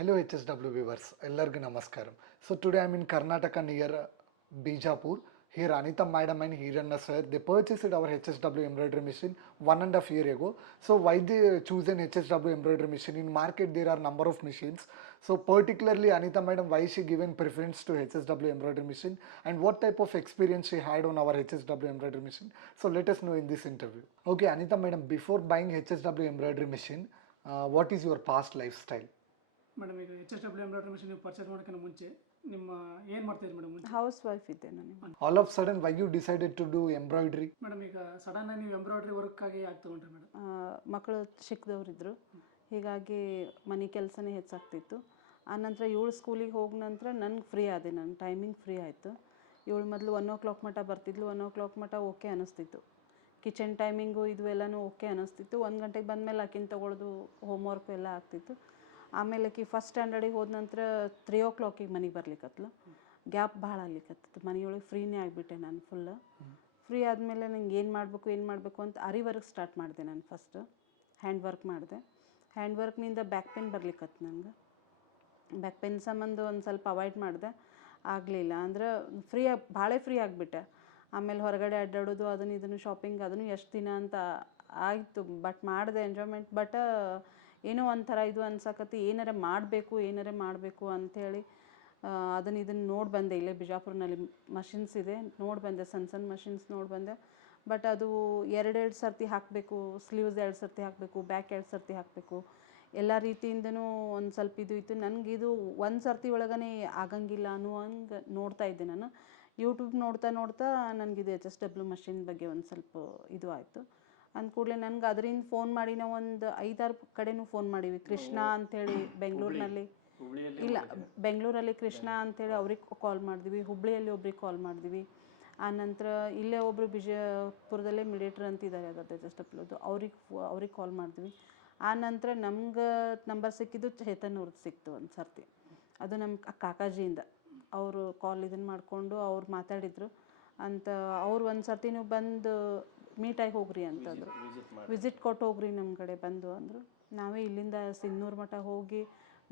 Hello HSW viewers, ಎಲ್ಲರಿಗೂ ನಮಸ್ಕಾರ. So today I'm in Karnataka near Bijapur. Here Anita madam and Hiranna sir, they purchased our HSW embroidery machine 1.5 years ago. So why they choose an HSW embroidery machine? In market there are number of machines. So particularly Anita madam, why she given preference to HSW embroidery machine and what type of experience she had on our HSW embroidery machine. So let us know in this interview. Okay Anita madam, before buying HSW embroidery machine, what is your past lifestyle? Madam ಈಗ HSW embroidery mission ನೀವು purchase ಮಾಡೋಕ್ಕಿಂತ ಮುಂಚೆ ನಿಮ್ಮ ಏನು ಮಾಡ್ತಾಯಿದ್ರಿ madam ಮುಂಚೆ? House wife ಇದ್ದೆ ನಾನು. All of a sudden, why you decided to do embroidery? Madam ಈಗ ಸಡನ್ ಆಗಿ ನೀವು ಎಂಬ್ರಾಯ್ಡ್ರಿ ವರ್ಕ್ಕಾಗಿ ಯಾಕೆ ತೊಗೊಂಡ್ರಿ ಮೇಡಮ್? ಮಕ್ಕಳು ಚಿಕ್ಕದವ್ರಿದ್ರು, ಹೀಗಾಗಿ ಮನೆ ಕೆಲಸನೇ ಹೆಚ್ಚಾಗ್ತಿತ್ತು. ಆನಂತರ ಇವಳು ಸ್ಕೂಲಿಗೆ ಹೋದ ನಂತರ ನನಗೆ ಫ್ರೀ ಆದೆ, ನನ್ನ ಟೈಮಿಂಗ್ ಫ್ರೀ ಆಯಿತು. ಇವಳು ಮೊದಲು 1 o'clock ಮಟ್ಟ ಬರ್ತಿದ್ಲು, 1 o'clock ಮಟ್ಟ ಓಕೆ ಅನ್ನಿಸ್ತಿತ್ತು. ಕಿಚನ್ ಟೈಮಿಂಗು ಇದು ಎಲ್ಲನೂ ಓಕೆ ಅನ್ನಿಸ್ತಿತ್ತು. 1 ಗಂಟೆಗೆ ಬಂದಮೇಲೆ ಆಕಿನ ತೊಗೊಳೋದು ಹೋಮ್ವರ್ಕು ಎಲ್ಲ ಆಗ್ತಿತ್ತು. ಆಮೇಲೆ ಆಕಿ ಫಸ್ಟ್ ಸ್ಟ್ಯಾಂಡರ್ಡಿಗೆ ಹೋದ ನಂತರ 3 o'clock ಮನೆಗೆ ಬರ್ಲಿಕ್ಕತ್ಲು. ಗ್ಯಾಪ್ ಭಾಳ ಆಗ್ಲಿಕ್ಕತ್ತಿತ್ತು, ಮನೆಯೊಳಗೆ ಫ್ರೀನೇ ಆಗಿಬಿಟ್ಟೆ ನಾನು ಫುಲ್ಲು. ಫ್ರೀ ಆದಮೇಲೆ ನಂಗೆ ಏನು ಮಾಡಬೇಕು ಅಂತ ಅರಿ ವರ್ಕ್ ಸ್ಟಾರ್ಟ್ ಮಾಡಿದೆ. ನಾನು ಫಸ್ಟ್ ಹ್ಯಾಂಡ್ ವರ್ಕ್ ಮಾಡಿದೆ. ಹ್ಯಾಂಡ್ ವರ್ಕ್ನಿಂದ ಬ್ಯಾಕ್ ಪೇನ್ ಬರ್ಲಿಕ್ಕತ್ತು ನನಗೆ. ಬ್ಯಾಕ್ ಪೇನ್ ಸಂಬಂಧ ಒಂದು ಸ್ವಲ್ಪ ಅವಾಯ್ಡ್ ಮಾಡಿದೆ, ಆಗಲಿಲ್ಲ. ಅಂದ್ರೆ ಭಾಳ ಫ್ರೀ ಆಗಿಬಿಟ್ಟೆ. ಆಮೇಲೆ ಹೊರಗಡೆ ಅಡ್ಡಾಡೋದು ಇದನ್ನು ಶಾಪಿಂಗ್ ಅದನ್ನು ಎಷ್ಟು ದಿನ ಅಂತ ಆಯಿತು. ಬಟ್ ಮಾಡಿದೆ ಎಂಜಾಯ್ಮೆಂಟ್. ಬಟ್ ಏನೋ ಒಂಥರ ಇದು ಅನ್ಸಕತ್ತಿ, ಏನಾರ ಮಾಡಬೇಕು ಅಂಥೇಳಿ ಇದನ್ನು ನೋಡಿ ಬಂದೆ. ಇಲ್ಲೇ ಬಿಜಾಪುರ್ನಲ್ಲಿ ಮಷಿನ್ಸ್ ಇದೆ, ನೋಡಿ ಬಂದೆ, ಸಣ್ಣ ಮಷಿನ್ಸ್ ನೋಡಿ ಬಂದೆ. ಬಟ್ ಅದು ಎರಡು ಸರ್ತಿ ಹಾಕಬೇಕು, ಸ್ಲೀವ್ಸ್ 2 ಸರ್ತಿ ಹಾಕಬೇಕು, ಬ್ಯಾಕ್ 2 ಸರ್ತಿ ಹಾಕಬೇಕು, ಎಲ್ಲ ರೀತಿಯಿಂದನೂ ಒಂದು ಸ್ವಲ್ಪ ಇದು ಇತ್ತು. ನನಗಿದು ಒಂದು ಸರ್ತಿ ಒಳಗನೆ ಆಗಂಗಿಲ್ಲ ಅನ್ನೋ ಹಂಗೆ ನೋಡ್ತಾ ಇದ್ದೆ ನಾನು. ಯೂಟ್ಯೂಬ್ ನೋಡ್ತಾ ನನಗಿದು HSW ಮಷಿನ್ ಬಗ್ಗೆ ಒಂದು ಸ್ವಲ್ಪ ಇದು ಆಯಿತು. ಅಂದ ಕೂಡಲೇ ನನಗೆ ಅದರಿಂದ ಫೋನ್ ಮಾಡಿ ನಾವು ಒಂದು 5-6 ಕಡೆನೂ ಫೋನ್ ಮಾಡೀವಿ. ಕೃಷ್ಣ ಅಂಥೇಳಿ ಬೆಂಗಳೂರಿನಲ್ಲಿ, ಇಲ್ಲ ಬೆಂಗಳೂರಲ್ಲಿ ಕೃಷ್ಣ ಅಂಥೇಳಿ ಅವ್ರಿಗೆ ಕಾಲ್ ಮಾಡಿದ್ವಿ, ಹುಬ್ಳಿಯಲ್ಲಿ ಒಬ್ರಿಗೆ ಕಾಲ್ ಮಾಡಿದ್ವಿ. ಆನಂತರ ಇಲ್ಲೇ ಒಬ್ಬರು ಬಿಜಾಪುರದಲ್ಲೇ ಮಿಡೇಟ್ರ್ ಅಂತಿದ್ದಾರೆ ಅದರದ್ದು HSW, ಅವ್ರಿಗೆ ಕಾಲ್ ಮಾಡಿದ್ವಿ. ಆನಂತರ ನಮ್ಗೆ ನಂಬರ್ ಸಿಕ್ಕಿದ್ದು ಚೇತನ್ ಅವ್ರದ್ದು ಸಿಕ್ತು ಒಂದು ಸರ್ತಿ. ಅದು ನಮ್ಮ ಕಾಕಾಜಿಯಿಂದ ಅವರು ಕಾಲ್ ಇದನ್ನು ಮಾಡಿಕೊಂಡು ಅವ್ರು ಮಾತಾಡಿದರು ಅಂತ. ಅವ್ರು ಒಂದು ಸರ್ತಿ ನೀವು ಬಂದು ಮೀಟಾಗಿ ಹೋಗ್ರಿ ಅಂತಂದರು, ವಿಸಿಟ್ ಕೊಟ್ಟು ಹೋಗ್ರಿ ನಮ್ಮ ಕಡೆ ಬಂದು ಅಂದರು. ನಾವೇ ಇಲ್ಲಿಂದ ಸಿನ್ನೂರು ಮಠ ಹೋಗಿ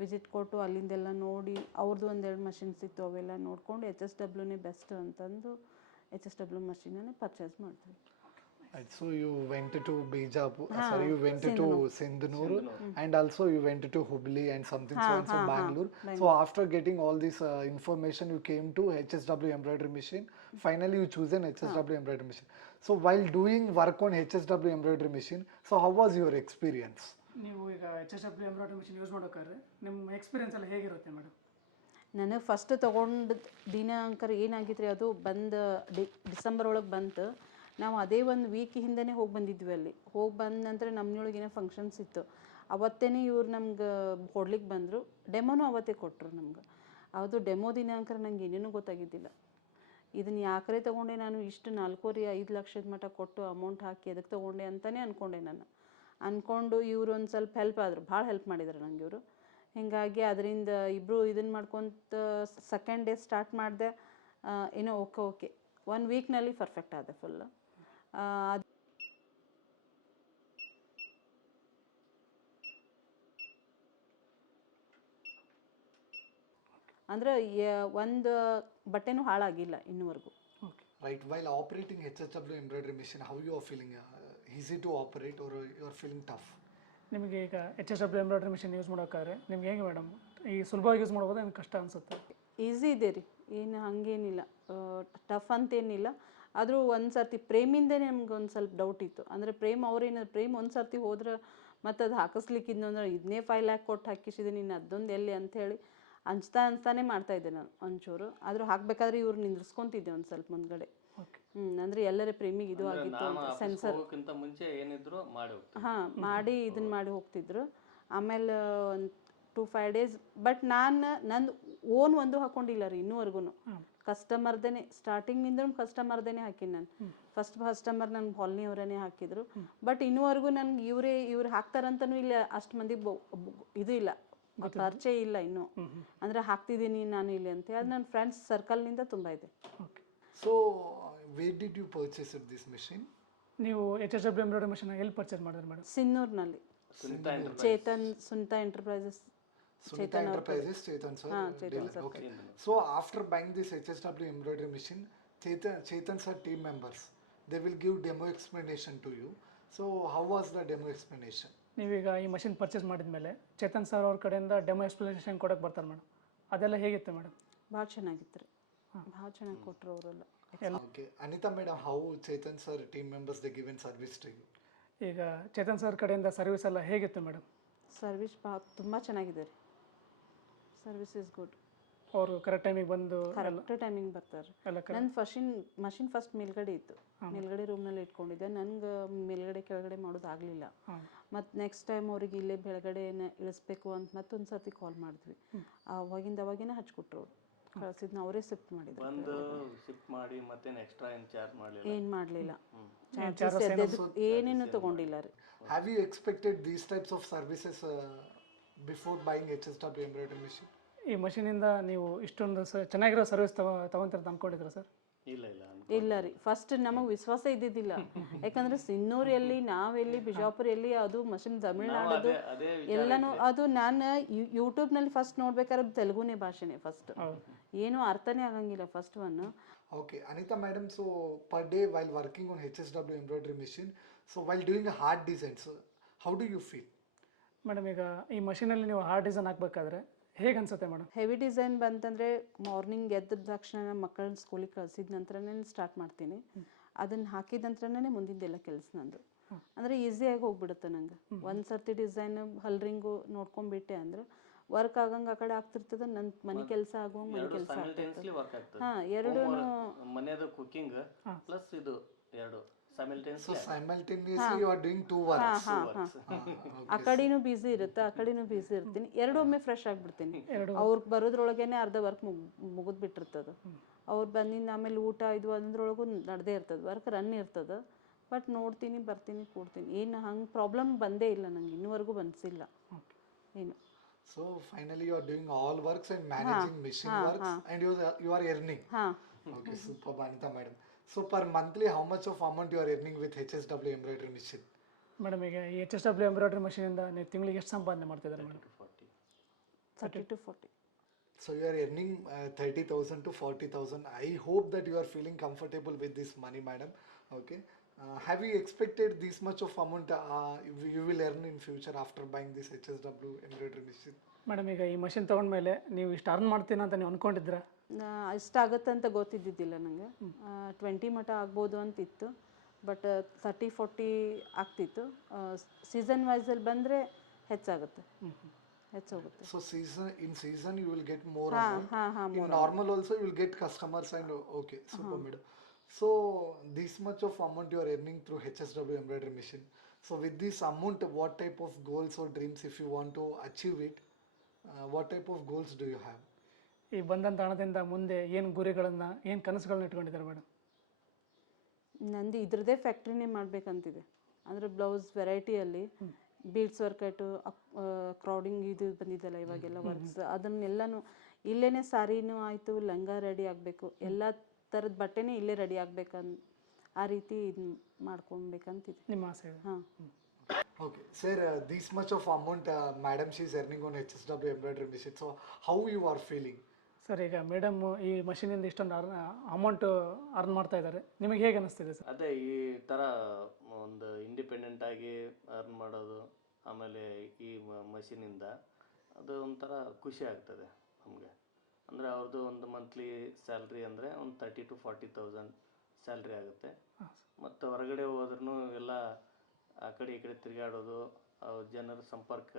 ವಿಸಿಟ್ ಕೊಟ್ಟು ಅಲ್ಲಿಂದೆಲ್ಲ ನೋಡಿ ಅವ್ರದ್ದು 1-2 ಮಷಿನ್ಸ್ ಇತ್ತು, ಅವೆಲ್ಲ ನೋಡಿಕೊಂಡು HSWನೇ ಬೆಸ್ಟ್ ಅಂತಂದು HSW ಮಷಿನನ್ನೇ ಪರ್ಚೇಸ್ ಮಾಡಿದ್ವಿ. So you went to Bijapur, you went to Sindhnoor, and also you went to Hubli and something so Bangalore. So after getting all this information, you came to HSW embroidery machine. Finally, you choose an HSW embroidery machine. So while doing work on HSW embroidery machine, so how was your experience? ನೀವು ಈಗ HSW embroidery mission use ಮಾಡೋಕ್ಕಾದ್ರೆ ನಿಮ್ಮ experience ಎಲ್ಲ ಹೇಗಿರುತ್ತೆ madam? ನನಗೆ first ತೊಗೊಂಡು ದಿನಾಂಕರ ಏನಾಗಿತ್ತು ರೀ, ಅದು ಡಿಸೆಂಬರ್ ಒಳಗೆ ಬಂತು. ನಾವು ಅದೇ ಒಂದು ವೀಕ್ ಹಿಂದೆನೇ ಹೋಗಿ ಬಂದಿದ್ವಿ. ಅಲ್ಲಿ ಹೋಗಿ ಬಂದ ನಂತರ ನಮ್ಮನೊಳಗೆ ಏನೋ ಫಂಕ್ಷನ್ಸ್ ಇತ್ತು, ಅವತ್ತೇ ಇವ್ರು ನಮ್ಗೆ ಕೊಡ್ಲಿಕ್ಕೆ ಬಂದರು. ಡೆಮೋನು ಅವತ್ತೇ ಕೊಟ್ಟರು ನಮ್ಗೆ. ಅದು ಡೆಮೋ ದಿನಾಂಕರ ನಂಗೆ ಏನೇನೂ ಗೊತ್ತಾಗಿದ್ದಿಲ್ಲ. ಇದನ್ನು ಯಾಕರೆ ತೊಗೊಂಡೆ ನಾನು, ಇಷ್ಟು 4-5 ಲಕ್ಷದ ಮಟ್ಟ ಕೊಟ್ಟು ಅಮೌಂಟ್ ಹಾಕಿ ಅದಕ್ಕೆ ತೊಗೊಂಡೆ ಅಂತಲೇ ಅಂದ್ಕೊಂಡೆ ನಾನು. ಅಂದ್ಕೊಂಡು ಇವರು ಒಂದು ಸ್ವಲ್ಪ ಹೆಲ್ಪ್ ಆದರು, ಭಾಳ ಹೆಲ್ಪ್ ಮಾಡಿದ್ರು ನಂಗೆ ಇವರು. ಹೀಗಾಗಿ ಅದರಿಂದ ಇಬ್ಬರು ಇದನ್ನು ಮಾಡ್ಕೊತ ಸೆಕೆಂಡ್ ಡೇ ಸ್ಟಾರ್ಟ್ ಮಾಡಿದೆ. ಏನೋ ಓಕೆ 1 ವೀಕ್ನಲ್ಲಿ ಪರ್ಫೆಕ್ಟ್ ಆದೆ ಫುಲ್. ಅಂದರೆ ಒಂದು ಬಟ್ಟೆನೂ ಹಾಳಾಗಿಲ್ಲ ಇನ್ನೂವರೆಗೂ. Right, while operating HSW embroidery machine, how you are feeling? Easy to operate or you are feeling tough? ನಿಮಗೆ ಈಗ HSW ಎಂಬ್ರಾಯ್ಡ್ರಿ ಮಿಷನ್ ಯೂಸ್ ಮಾಡೋಕ್ಕಾದ್ರೆ ನಿಮ್ಗೆ ಹೇಗೆ ಮೇಡಮ್, ಈ ಸುಲಭವಾಗಿ ಯೂಸ್ ಮಾಡ್ಬೋದು, ನಿಮ್ಗೆ ಕಷ್ಟ ಅನಿಸುತ್ತೆ? ಈಸಿ ಇದೆ ರೀ, ಏನು ಹಾಗೇನಿಲ್ಲ, ಟಫ್ ಅಂತೇನಿಲ್ಲ. ಆದರೂ ಒಂದು ಸರ್ತಿ ಪ್ರೇಮಿಂದನೇ ನಮ್ಗೆ ಒಂದು ಸ್ವಲ್ಪ ಡೌಟ್ ಇತ್ತು. ಅಂದರೆ ಪ್ರೇಮ್ ಒಂದು ಸರ್ತಿ ಹೋದ್ರೆ ಮತ್ತು ಅದು ಹಾಕಿಸ್ಲಿಕ್ಕಿದ್ದು ಅಂದ್ರೆ ಇದನ್ನೇ 5 lakh ಕೊಟ್ಟು ಹಾಕಿಸಿದ್ದೀನಿ, ಇನ್ನು ಅದೊಂದು ಎಲ್ಲಿ ಅಂಥೇಳಿ ಅಂತಾನೆ ಮಾಡ್ತಾಯಿದ್ದೆ ನಾನು ಒಂಚೂರು. ಆದರೂ ಹಾಕಬೇಕಾದ್ರೆ ಇವ್ರು ನಿಂದ್ರಿಸ್ಕೊತಿದ್ದೆ ಒಂದು ಸ್ವಲ್ಪ ಮುಂದ್ಗಡೆ. ಅಂದರೆ ಎಲ್ಲರ ಪ್ರೇಮಿಗೆ ಇದು ಆಗಿತ್ತು ಅಂತ ಸೆನ್ಸರ್ ಮಾಡಿ ಇದನ್ನು ಮಾಡಿ ಹೋಗ್ತಿದ್ರು. ಆಮೇಲೆ ಒಂದು 2-5 ಡೇಸ್. ಬಟ್ ನಂದು ಓನ್ ಒಂದು ಹಾಕ್ಕೊಂಡಿಲ್ಲ ರೀ ಇನ್ನೂವರೆಗೂ. ಕಸ್ಟಮರ್ದೇ ಸ್ಟಾರ್ಟಿಂಗ್ನಿಂದ ಕಸ್ಟಮರ್ದೇ ಹಾಕಿನಿ ನಾನು. ಫಸ್ಟ್ ಕಸ್ಟಮರ್ ನನ್ಗೆ ಹೊಲ್ನಿಯವರೇ ಹಾಕಿದ್ರು. ಬಟ್ ಇನ್ನೂವರೆಗೂ ನನಗೆ ಇವ್ರು ಹಾಕ್ತಾರಂತನೂ ಇಲ್ಲ, ಅಷ್ಟು ಮಂದಿ ಇದು ಇಲ್ಲ, ಪರಿಚಯ ಇಲ್ಲ ಇನ್ನೂ. ಅಂದರೆ ಹಾಕ್ತಿದ್ದೀನಿ ನಾನು ಇಲ್ಲಿ ಅಂತ. ಅದು ನನ್ನ ಫ್ರೆಂಡ್ಸ್ ಸರ್ಕಲ್ನಿಂದ ತುಂಬ ಇದೆ. So where did you purchase this machine? ನೀವು HSW ಎಂಬ್ರಾಯ್ಡ್ರಿ ಮಿಷನ್ ಎಲ್ಲಿ ಪರ್ಚೇಸ್ ಮಾಡಿದ್ರಿ ಮೇಡಮ್? ಸಿನ್ನೂರಿನಲ್ಲಿ Chetan Sunita enterprises. Sunita Enterprises, Chetan sir, dealer. Okay. So after buying this HSW embroidery machine, Chetan sir team members, they will give demo explanation to you. So how was the demo explanation? ನೀವೀಗ ಈ machine purchase ಮಾಡಿದ ಮೇಲೆ Chetan sir ಅವ್ರ ಕಡೆಯಿಂದ demo explanation ಕೊಡಕ್ಕೆ ಬರ್ತಾರೆ madam, ಅದೆಲ್ಲ ಹೇಗಿತ್ತು ಮೇಡಮ್? ಭಾಳ ಚೆನ್ನಾಗಿತ್ತು ರೀ, ಭಾಳ ಚೆನ್ನಾಗಿ ಕೊಟ್ಟರು ಅವರೆಲ್ಲ. Okay. Anita madam, how Chetan sir team members they given service to you? ಈಗ ಚೇತನ್ ಸರ್ ಕಡೆಯಿಂದ ಸರ್ವಿಸ್ ಎಲ್ಲ ಹೇಗಿತ್ತು ಮೇಡಮ್? ಸರ್ವಿಸ್ ತುಂಬ ಚೆನ್ನಾಗಿದೆ ರೀ, ಸರ್ವಿಸ್ ಇಸ್ ಗುಡ್. ಅವರು ಕರೆಕ್ಟ್ ಟೈಮಿಗೆ ಬಂದು ಕರೆಕ್ಟ್ ಟೈಮಿಂಗ್ ಬರ್ತಾರೆ. ಎಲ್ಲ ನನ್ನ ಮಷಿನ್ ಫಸ್ಟ್ ಮೇಲ್ಗಡೆ ಇತ್ತು, ಮೇಲ್ಗಡೆ ರೂಮ್ನಲ್ಲಿ ಇಟ್ಕೊಂಡಿದ್ದೆ. ನನಗೆ ಮೇಲ್ಗಡೆ ಕೆಳಗಡೆ ಮಾಡೋದು ಆಗಲಿಲ್ಲ. ಮತ್ತು ನೆಕ್ಸ್ಟ್ ಟೈಮ್ ಅವ್ರಿಗೆ ಇಲ್ಲೇ ಬೆಳಗಡೆನ ಇಳಿಸ್ಬೇಕು ಅಂತ ಮತ್ತೊಂದು ಸರ್ತಿ ಕಾಲ್ ಮಾಡಿದ್ವಿ. ಅವಾಗಿಂದವಾಗೇನೆ ಹಚ್ಕೊಟ್ರು ಅವ್ರು, ಕಳಿಸಿದ್ನ ಅವರೇ ಶಿಫ್ಟ್ ಮಾಡಿದ್ರು. ಬಂದು ಶಿಫ್ಟ್ ಮಾಡಿ ಮತ್ತೆ ಎಕ್ಸ್ಟ್ರಾ ಏನು ಚಾರ್ಜ್ ಮಾಡಲಿಲ್ಲ. ಏನು ಮಾಡಲಿಲ್ಲ, ಚಾರ್ಜಸ್ ಏನೇನು ತೊಗೊಂಡಿಲ್ಲ ರೀ. Have you expected these types of services before buying HSW embroidery machine? ಈ ಮಷೀನಿಂದ ನೀವು ಇಷ್ಟೊಂದು ಚೆನ್ನಾಗಿರೋ ಸರ್ವಿಸ್ ತಗೊಂತೀರ ಅಂದ್ಕೊಂಡಿದ್ರ ಸರ್? ಇಲ್ಲ ಇಲ್ಲ ರೀ, ಫಸ್ಟ್ ನಮಗೆ ವಿಶ್ವಾಸ ಇದ್ದಿದ್ದಿಲ್ಲ. ಯಾಕಂದ್ರೆ ಸಿನ್ನೂರ್ ಎಲ್ಲಿ, ನಾವೆಲ್ಲಿ, ಬಿಜಾಪುರ ಎಲ್ಲಿ, ಅದು ಮಷಿನ್ ತಮಿಳ್ನಾಡದು ಎಲ್ಲನೂ. ಅದು ನಾನು ಯೂಟ್ಯೂಬ್ನಲ್ಲಿ ಫಸ್ಟ್ ನೋಡ್ಬೇಕಾದ್ರೆ ತೆಲುಗುನೇ ಭಾಷೆನೇ ಫಸ್ಟ್, ಏನು ಅರ್ಥನೇ ಆಗಂಗಿಲ್ಲ first one. Okay, Anita madam, so per day while working on HSW embroidery machine, so while doing a hard designs, how do you feel? Madam ಈಗ ಈ ಮಷೀನಲ್ಲಿ ನೀವು ಹಾರ್ಡ್ ಡಿಸೈನ್ ಹಾಕ್ಬೇಕಾದ್ರೆ ಹೇಗೆ ಅನ್ಸುತ್ತೆ ಮೇಡಮ್? ಹೆವಿ ಡಿಸೈನ್ ಬಂತಂದರೆ morning ಎದ್ದ ತಕ್ಷಣ ಮಕ್ಕಳನ್ನ ಸ್ಕೂಲಿಗೆ ಕಳ್ಸಿದ ನಂತರನೇ ಸ್ಟಾರ್ಟ್ ಮಾಡ್ತೀನಿ. ಅದನ್ನು ಹಾಕಿದ ನಂತರನೇ ಮುಂದಿಂದೆಲ್ಲ ಕೆಲಸ ನಂದು. ಅಂದರೆ ಈಸಿಯಾಗಿ ಹೋಗ್ಬಿಡುತ್ತೆ ನಂಗೆ. ಒಂದು ಸರ್ತಿ ಡಿಸೈನ್ ಹಲ್ರಿಂಗು ನೋಡ್ಕೊಂಡ್ಬಿಟ್ಟೆ ಅಂದ್ರೆ ವರ್ಕ್ ಆಗಂಗೆ ಆ ಕಡೆ ಆಗ್ತಿರ್ತದೆ, ನನ್ನ ಮನೆ ಕೆಲಸ ಆಗುವಂಗೆ ಮನೆ ಕೆಲಸ ಆಗ್ತಿರ್ತದೆ. ಹಾಂ, ಎರಡೂ ಮನೆಯದು ಕುಕಿಂಗ್ ಪ್ಲಸ್ ಇದು ಎರಡು So simultaneously you are doing two works. ಆ ಕಡೆನೂ ಬ್ಯುಸಿ ಇರುತ್ತೆ, ಆ ಕಡೆನೂ ಬ್ಯುಸಿ ಇರ್ತೀನಿ. ಎರಡು ಒಮ್ಮೆ ಫ್ರೆಶ್ ಆಗಿಬಿಡ್ತೀನಿ. ಅವ್ರು ಬರೋದ್ರೊಳಗೇನೆ ಅರ್ಧ ವರ್ಕ್ ಮುಗಿದು ಬಿಟ್ಟಿರ್ತದೆ. ಅವ್ರು ಬಂದಿಂದ ಆಮೇಲೆ ಊಟ ಇದು ಅಂದ್ರೊಳಗೂ ನಡೆದೇ ಇರ್ತದೆ, ವರ್ಕ್ ರನ್ ಇರ್ತದೆ. ಬಟ್ ನೋಡ್ತೀನಿ, ಬರ್ತೀನಿ, ಕೂಡ್ತೀನಿ. ಏನು ಹಂಗೆ ಪ್ರಾಬ್ಲಮ್ ಬಂದೇ ಇಲ್ಲ ನಂಗೆ, ಇನ್ನೂವರೆಗೂ ಬಂದಿಲ್ಲ ಏನು. So finally you are doing all works and managing machine works and you are earning. Okay, super Anita madam. So per monthly how much of amount you are earning with HSW embroidery machine? Madam ಈಗ ಈ HSW embroidery ಮಷೀನಿಂದ ನೀವು ತಿಂಗಳಿಗೆ ಎಷ್ಟು ಸಂಪಾದನೆ ಮಾಡ್ತಿದ್ದಾರೆ madam? 30 to 40. So you are earning 30,000 to 40,000. I hope that you are feeling comfortable with this money madam. Okay. Have you expected this much of amount you will earn in future after buying this HSW embroidery machine? Madam ಈಗ ಈ machine ತೊಗೊಂಡ್ಮೇಲೆ ನೀವು ಇಷ್ಟು earn ಮಾಡ್ತೀನಿ ಅಂತ ನೀವು ಅಂದ್ಕೊಂಡಿದ್ರಾ? ಇಷ್ಟಾಗುತ್ತೆ ಅಂತ ಗೊತ್ತಿದ್ದಿದ್ದಿಲ್ಲ ನನಗೆ. 20 ಮಟ ಆಗ್ಬೋದು ಅಂತಿತ್ತು, ಬಟ್ 30-40 ಆಗ್ತಿತ್ತು. ಸೀಸನ್ ವೈಸಲ್ಲಿ ಬಂದರೆ ಹೆಚ್ಚಾಗುತ್ತೆ, ಹೆಚ್ಚೋಗುತ್ತೆ. So in season you will get more amount. In normal also you will get customers and okay, super madam. So this much of amount you are earning through HSW embroidery machine. So with this amount, what type of goals or dreams, if you want to achieve it, what type of goals do you have? ಈ ಬಂದಂಥ ಹಣದಿಂದ ಮುಂದೆ ಏನು ಗುರಿಗಳನ್ನು, ಏನು ಕನಸುಗಳನ್ನ ಇಟ್ಕೊಂಡಿದ್ದಾರೆ madam? ನಂದು ಇದ್ರದ್ದೇ ಫ್ಯಾಕ್ಟ್ರಿನೇ ಮಾಡಬೇಕಂತಿದೆ. ಅಂದರೆ ಬ್ಲೌಸ್ ವೆರೈಟಿಯಲ್ಲಿ ಬೀಡ್ಸ್ ವರ್ಕ್ ಆಯಿತು, ಕ್ರೌಡಿಂಗ್ ಇದು ಬಂದಿದ್ದಲ್ಲ ಇವಾಗೆಲ್ಲ ವರ್ಕ್ಸ್, ಅದನ್ನೆಲ್ಲನೂ ಇಲ್ಲೇ ಸಾರಿನೂ ಆಯಿತು, ಲಂಗ ರೆಡಿ ಆಗಬೇಕು, ಎಲ್ಲ ಥರದ ಬಟ್ಟೆನೇ ಇಲ್ಲೇ ರೆಡಿ ಆಗ್ಬೇಕಂತ ಆ ರೀತಿ ಇದು ಮಾಡ್ಕೊಬೇಕಂತಿದೆ ನಿಮ್ಮ ಆಸೆ? ಹಾಂ. Okay, sir, this much of amount madam she is earning on HSW embroidery machine. So how you are feeling? Sir ಈಗ ಮೇಡಮ್ ಈ ಮಷೀನಿಂದ ಇಷ್ಟೊಂದು ಅಮೌಂಟ್ ಅರ್ನ್ ಮಾಡ್ತಾ ಇದ್ದಾರೆ, ನಿಮಗೆ ಹೇಗೆ ಅನಿಸ್ತಿದೆ ಸರ್? ಅದೇ ಈ ಥರ ಒಂದು ಇಂಡಿಪೆಂಡೆಂಟ್ ಆಗಿ ಅರ್ನ್ ಮಾಡೋದು, ಆಮೇಲೆ ಈ ಮಷೀನಿಂದ ಅದು ಒಂಥರ ಖುಷಿ ಆಗ್ತದೆ ನಮಗೆ. ಅಂದರೆ ಅವ್ರದ್ದು ಒಂದು ಮಂತ್ಲಿ ಸ್ಯಾಲ್ರಿ ಅಂದರೆ ಒಂದು 30,000 to 40,000 ಸ್ಯಾಲ್ರಿ ಆಗುತ್ತೆ. ಮತ್ತು ಹೊರಗಡೆ ಹೋದ್ರೂ ಎಲ್ಲ ಆ ಕಡೆ ಈ ಕಡೆ ತಿರುಗಾಡೋದು, ಜನರ ಸಂಪರ್ಕ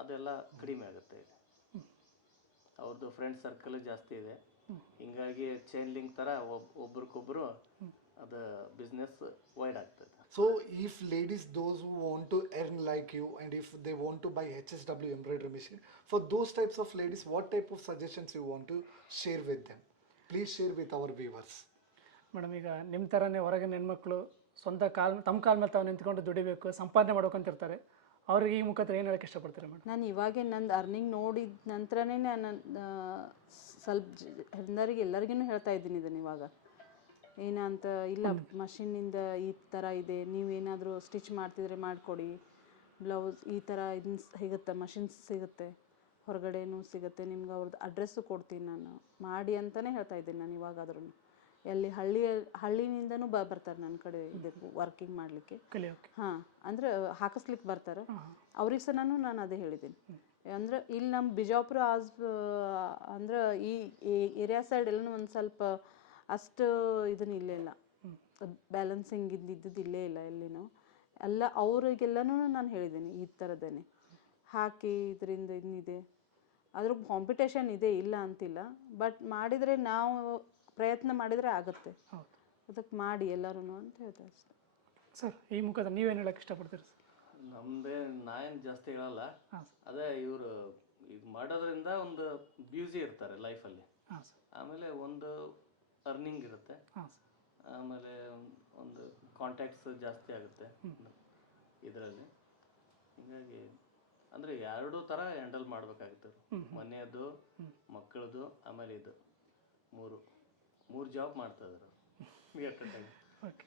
ಅದೆಲ್ಲ ಕಡಿಮೆ ಆಗುತ್ತೆ. ಈಗ ಅವ್ರದ್ದು ಫ್ರೆಂಡ್ ಸರ್ಕಲ್ ಜಾಸ್ತಿ ಇದೆ, ಹಿಂಗಾಗಿ ಚೈನ್ ಲಿಂಕ್ ಥರ ಒಬ್ರಿಗೊಬ್ಬರು ಅದು ಬಿಸ್ನೆಸ್ ವೈಡ್ ಆಗ್ತದೆ. So if ladies, those who want to earn like you and if they want to buy HSW embroidery machine, for those types of ladies, what type of suggestions you want to share with them? Please share with our viewers. Madam ಈಗ ನಿಮ್ಮ ಥರನೇ ಹೊರಗಿನ ಹೆಣ್ಮಕ್ಳು ಸ್ವಂತ ತಮ್ಮ ಕಾಲ ಮೇಲೆ ತಾವು ನಿಂತ್ಕೊಂಡು ದುಡಿಬೇಕು, ಸಂಪಾದನೆ ಮಾಡ್ಬೇಕಂತಿರ್ತಾರೆ, ಅವ್ರಿಗೆ ಈ ಮುಖಾಂತರ ಏನು ಹೇಳಕ್ಕೆ ಇಷ್ಟಪಡ್ತೀರಾ ಮೇಡಮ್? ನಾನು ಇವಾಗೇ ನಂದು ಅರ್ನಿಂಗ್ ನೋಡಿದ ನಂತರನೇ ನಾನು ಸ್ವಲ್ಪ ಎಲ್ಲರಿಗೂ ಹೇಳ್ತಾ ಇದ್ದೀನಿ ಇದನ್ನು. ಇವಾಗ ಏನಂತ ಇಲ್ಲ, ಮಷಿನ್ನಿಂದ ಈ ಥರ ಇದೆ, ನೀವೇನಾದರೂ ಸ್ಟಿಚ್ ಮಾಡ್ತಿದ್ರೆ ಮಾಡಿಕೊಡಿ, ಬ್ಲೌಸ್ ಈ ಥರ ಇದನ್ನ ಸಿಗುತ್ತೆ, ಮಷಿನ್ಸ್ ಸಿಗುತ್ತೆ, ಹೊರಗಡೆನೂ ಸಿಗುತ್ತೆ ನಿಮ್ಗೆ ಅವ್ರದ್ದು ಅಡ್ರೆಸ್ಸು ಕೊಡ್ತೀನಿ ನಾನು ಮಾಡಿ ಅಂತಲೇ ಹೇಳ್ತಾ ಇದ್ದೀನಿ ನಾನು ಇವಾಗಾದ್ರೂ ಎಲ್ಲಿ ಹಳ್ಳಿನಿಂದನೂ ಬರ್ತಾರೆ ನನ್ನ ಕಡೆ ಇದಕ್ಕೆ ವರ್ಕಿಂಗ್ ಮಾಡಲಿಕ್ಕೆ ಕಲಿಯೋಕೆ. ಹಾಂ ಅಂದರೆ ಹಾಕಿಸ್ಲಿಕ್ಕೆ ಬರ್ತಾರೆ ಅವ್ರಿಗೆ ಸಹ ನಾನು ಅದೇ ಹೇಳಿದ್ದೀನಿ ಅಂದ್ರೆ ಇಲ್ಲಿ ನಮ್ಮ ಬಿಜಾಪುರ ಅಂದ್ರೆ ಈ ಏರಿಯಾ ಸೈಡ್ ಎಲ್ಲ ಒಂದು ಸ್ವಲ್ಪ ಅಷ್ಟು ಇದನ್ನ ಇಲ್ಲೇ ಇಲ್ಲ ಬ್ಯಾಲೆನ್ಸಿಂಗ್ ಇದ್ದಿದ್ದು ಇಲ್ಲೇ ಇಲ್ಲ ಎಲ್ಲಿನೂ ಎಲ್ಲ ಅವರಿಗೆಲ್ಲನೂ ನಾನು ಹೇಳಿದ್ದೀನಿ ಈ ಥರದ್ದೇನೆ ಹಾಕಿ ಇದರಿಂದ ಇನ್ನಿದೆ ಅದ್ರ ಕಾಂಪಿಟೇಷನ್ ಇದೆ ಇಲ್ಲ ಅಂತಿಲ್ಲ ಬಟ್ ಮಾಡಿದರೆ ನಾವು ಪ್ರಯತ್ನ ಮಾಡಿದರೆ ಆಗುತ್ತೆ ಹೌದು ಅದಕ್ಕೆ ಮಾಡಿ ಎಲ್ಲರೂ ಅಂತ ಹೇಳ್ತಾರೆ ಅಷ್ಟೇ. ಸರ್ ಈ ಮುಖದ ನೀವೇನು ಹೇಳಕ್ಕೆ ಇಷ್ಟಪಡ್ತೀರಿ ಸರ್? ನಮ್ಮದೇ ನಾಯೇನು ಜಾಸ್ತಿ ಹೇಳಲ್ಲ. ಹಾಂ ಅದೇ ಇವರು ಇದು ಮಾಡೋದ್ರಿಂದ ಒಂದು ಬ್ಯೂಸಿ ಇರ್ತಾರೆ ಲೈಫಲ್ಲಿ. ಹಾಂ ಸರ್. ಆಮೇಲೆ ಒಂದು ಅರ್ನಿಂಗ್ ಇರುತ್ತೆ. ಹಾಂ ಸರ್. ಆಮೇಲೆ ಒಂದು ಕಾಂಟ್ಯಾಕ್ಟ್ಸ್ ಜಾಸ್ತಿ ಆಗುತ್ತೆ ಇದರಲ್ಲಿ. ಹೀಗಾಗಿ ಅಂದರೆ ಎರಡೂ ಥರ ಹ್ಯಾಂಡಲ್ ಮಾಡಬೇಕಾಗುತ್ತೆ. ಮನೆಯದು, ಮಕ್ಕಳದು, ಆಮೇಲೆ ಇದು ಮೂರು ಜಾಬ್ ಮಾಡ್ತಾ ಇದ್ದಾರೆ at a time. Okay.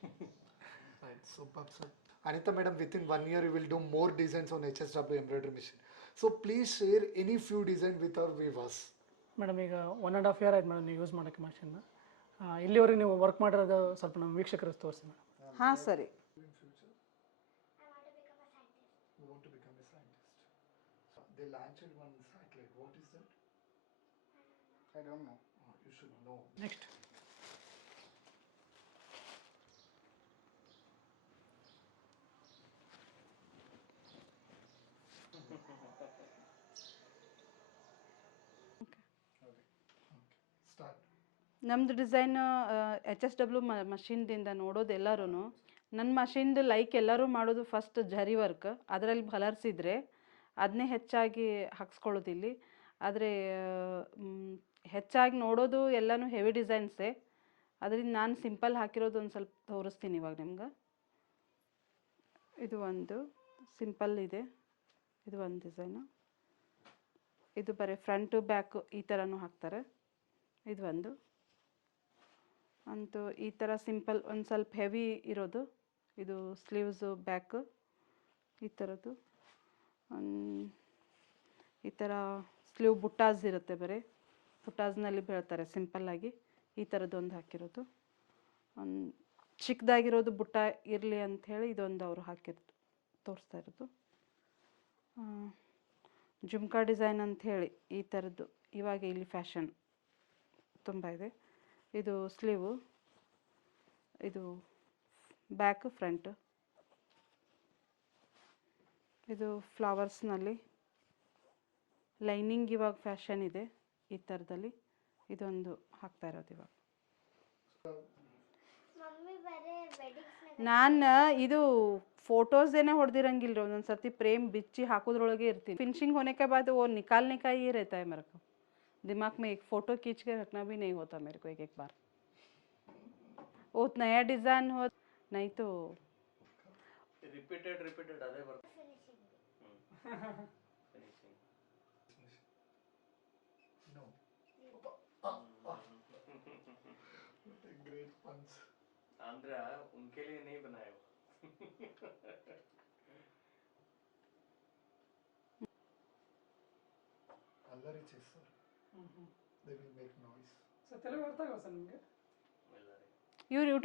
Right, superb, sir. Anita madam, within 1 year you will do more designs on HSW embroidery machine. So please share any few design with our viewers. Madam ಈಗ 1.5 year ಆಯ್ತು madam ನೀವು use ಮಾಡೋಕ್ಕೆ ಮಷಿನ್ನ. ಇಲ್ಲಿವರೆಗೆ ನೀವು work ಮಾಡಿರೋದು ಸ್ವಲ್ಪ ನಮ್ಮ ವೀಕ್ಷಕರಿಗೆ ತೋರಿಸಿ ಮೇಡಮ್. ಹಾಂ ಸರಿ. In future, you want to become a scientist. They launched one satellite. What is that? I don't know. You should know. Next Start. ನಮ್ಮದು ಡಿಸೈನ್ HSW ಮಷಿನ್ದಿಂದ ನೋಡೋದು ಎಲ್ಲರೂ ನನ್ನ ಮಷಿನ್ದು ಲೈಕ್ ಎಲ್ಲರೂ ಮಾಡೋದು ಫಸ್ಟ್ ಜರಿ ವರ್ಕ್ ಅದರಲ್ಲಿ ಕಲರ್ಸ್ ಇದ್ದರೆ ಅದನ್ನೇ ಹೆಚ್ಚಾಗಿ ಹಾಕ್ಸ್ಕೊಳ್ಳೋದಿಲ್ಲಿ. ಆದರೆ ಹೆಚ್ಚಾಗಿ ನೋಡೋದು ಎಲ್ಲನೂ ಹೆವಿ ಡಿಸೈನ್ಸೇ. ಅದರಿಂದ ನಾನು ಸಿಂಪಲ್ ಹಾಕಿರೋದು ಒಂದು ಸ್ವಲ್ಪ ತೋರಿಸ್ತೀನಿ ಇವಾಗ ನಿಮ್ಗೆ. ಇದು ಒಂದು ಸಿಂಪಲ್ ಇದೆ, ಇದು ಒಂದು ಡಿಸೈನು. ಇದು ಬರೀ ಫ್ರಂಟು ಬ್ಯಾಕು ಈ ಥರನೂ ಹಾಕ್ತಾರೆ. ಇದು ಒಂದು ಅಂತೂ ಈ ಥರ ಸಿಂಪಲ್ ಒಂದು ಸ್ವಲ್ಪ ಹೆವಿ ಇರೋದು. ಇದು ಸ್ಲೀವ್ಸು ಬ್ಯಾಕು ಈ ಥರದ್ದು. ಈ ಥರ ಸ್ಲೀವ್ ಬುಟ್ಟಾಸ್ ಇರುತ್ತೆ, ಬರೀ ಬುಟ್ಟಾಸ್ನಲ್ಲಿ ಬೀಳ್ತಾರೆ ಸಿಂಪಲ್ಲಾಗಿ. ಈ ಥರದ್ದು ಒಂದು ಹಾಕಿರೋದು. ಒಂದು ಚಿಕ್ಕದಾಗಿರೋದು ಬುಟ್ಟ ಇರಲಿ ಅಂಥೇಳಿ ಇದೊಂದು ಅವರು ತೋರಿಸ್ತಾ ಇರೋದು. ಜುಮ್ಕಾ ಡಿಸೈನ್ ಅಂಥೇಳಿ ಈ ಥರದ್ದು ಇವಾಗ ಇಲ್ಲಿ ಫ್ಯಾಷನ್ ತುಂಬ ಇದೆ. ಇದು ಸ್ಲೀವು, ಇದು ಬ್ಯಾಕ್ ಫ್ರಂಟ್. ಇದು ಫ್ಲವರ್ಸ್ನಲ್ಲಿ ಲೈನಿಂಗ್ ಇವಾಗ ಫ್ಯಾಷನ್ ಇದೆ ಈ ಥರದಲ್ಲಿ. ಇದೊಂದು ಹಾಕ್ತಾ ಇರೋದು ಇವಾಗ. ನಾನು ಇದು ಫೋಟೋಸೇನೆ ಹೊಡೆದಿರಂಗಿಲ್ಲ ರೀ, ಒಂದೊಂದು ಸರ್ತಿ ಪ್ರೇಮ್ ಬಿಚ್ಚಿ ಹಾಕೋದ್ರೊಳಗೆ ಇರ್ತೀನಿ. फिनिशिंग होने के बाद वो निकालने का ही रहता है मेरे को. दिमाग में एक फ़ोटो खींच के रखना भी नहीं होता मेरे को एक बार. वो नया डिज़ाइन हो नहीं तो ರಿಪೀಟೆಡ್ ಅದೇ ಬರ್ತದೆ. No. Great punch. आंध्रा उनके लिए नहीं बनाया वो. Allari chestar. They will make noise. Sir Telugu ಅರ್ಥ ಆಗಲ್ಲ ಸರ್ ನಿಮಗೆ? ಇವ್ರು ಯೂಟ್ಯೂಬ್